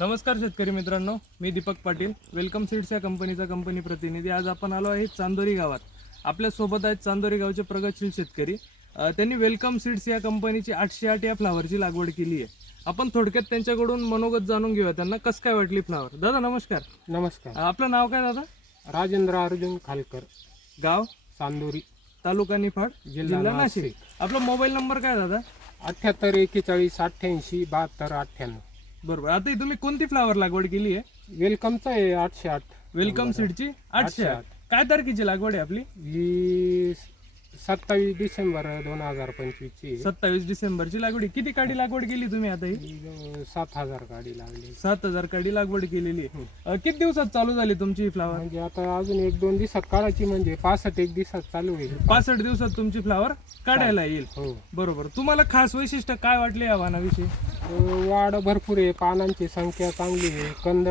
नमस्कार शेतकरी मित्रांनो, मी दीपक पाटील, वेलकम सीड्स या कंपनीचा कंपनी प्रतिनिधी। आज आपण आलो आहे चांदोरी गावात। आपल्या सोबत आहेत चांदोरी गावचे प्रगतशील शेतकरी। त्यांनी वेलकम सीड्स या कंपनीची 808 या फ्लावरची लागवड केली आहे। आपण थोडक्यात त्यांच्याकडून मनोगत जाणून घेऊया, त्यांना कसं काय वाटली फ्लावर। दादा नमस्कार। नमस्कार। आपलं नाव काय दादा? राजेंद्र अर्जुन खालकर, गाव चांदोरी, तालुका निफाड, जिल्हा नाशिक। आपला मोबाईल नंबर काय दादा? 78 41 88 72 98। बरोबर। आता ही तुम्ही कोणती फ्लावर लागवड केली आहे? वेलकमचा आहे 808। वेलकम सीडची 808। काय तारखेची लागवड आहे आपली? ही 27 डिसेंबर 2025 ची 27 डिसेंबरची लागवड। किती काडी लागवड केली तुम्ही आता ही? 7000 गाडी लागली। 7000 काडी लागवड केलेली आहे। किती दिवसात चालू झाली तुमची फ्लावर? म्हणजे आता अजून 1-2 दिवसात काढायची, म्हणजे 65 दिवसात चालू होईल। 65 दिवसात तुमची फ्लावर काढायला येईल। हो बरोबर। तुम्हाला खास वैशिष्ट्य काय वाटले या वाणाविषयी? वाढ भरपूर आहे, पानांची संख्या चांगली आहे, कंद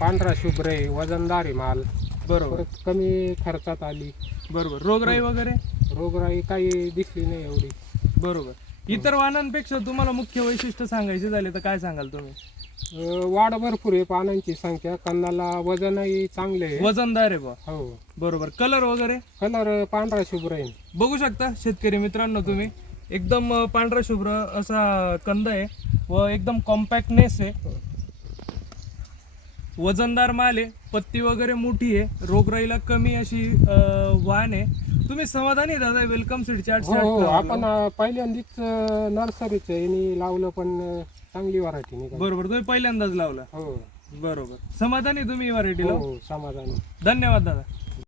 पांढरा शुभ्र आहे, वजनदार आहे माल। बरोबर परत कमी खर्चात आली। बरोबर। रोगराई वगैरे? रोगराई काही दिसली नाही एवढी। बरोबर। इतर वाणांपेक्षा तुम्हाला मुख्य वैशिष्ट्य सांगायचे झाले तर काय सांगाल तुम्ही? वाढ भरपूर आहे, पानांची संख्या, कंदाला वजनही चांगले आहे। वजनदार आहे बा। हो। बरोबर। कलर वगैरे? कलर पांढरा शुभ्र आहे। बघू शकता शेतकरी मित्रांनो तुम्ही, एकदम पांढरा शुभ्र असा कंद आहे व एकदम कॉम्पॅक्टनेस आहे, वजनदार माल आहे, पत्ती वगैरे मोठी आहे, रोगराईला कमी अशी वाण आहे। तुम्ही समाधानी दादा वेलकम सीडची 808? हो, आपण पहिल्यांदाच नर्सरीच यांनी लावलं, पण चांगली व्हरायटी निघाली। बरोबर। तुम्ही पहिल्यांदाच लावला? हो बरोबर। समाधानी तुम्ही व्हरायटीला? हो, समाधानी। धन्यवाद दादा।